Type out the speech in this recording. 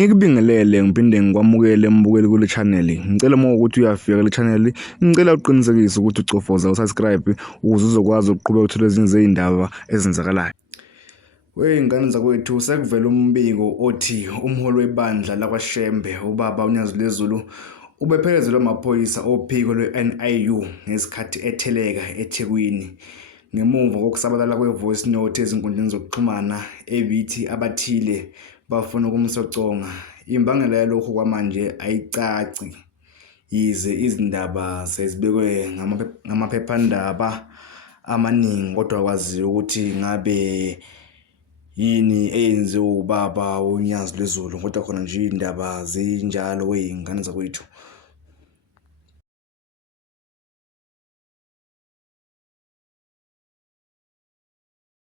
Ngikubingelele ngiphinde ngikwamukele mbukeli kule channel. Ngicela uma ukuthi uyafika kule channel, ngicela uqinisekise ukuthi ucofoza usubscribe ukuze uzokwazi ukuqhubeka uthola ezinye zezindaba ezenzakalayo. Ngane zakwethu sekuvela umbiko othi umholi webandla lakwaShembe ubaba uNyazi Zulu ubephelezelwe amaphoyisa ophiko lwe-NIU ngesikhathi etheleka eThekwini ngemuva kokusabalala kwe-voice note ezinkundleni zokuxhumana ebithi abathile bafuna ukumsoconga. Imbangela yalokho kwamanje ayicaci, yize izindaba sezibekwe ngamaphephandaba amaningi, kodwa kwaziwa ukuthi ngabe yini eyenziwe ubaba uNyazi Zulu. Kodwa khona nje indaba zinjalo ngane zakwethu.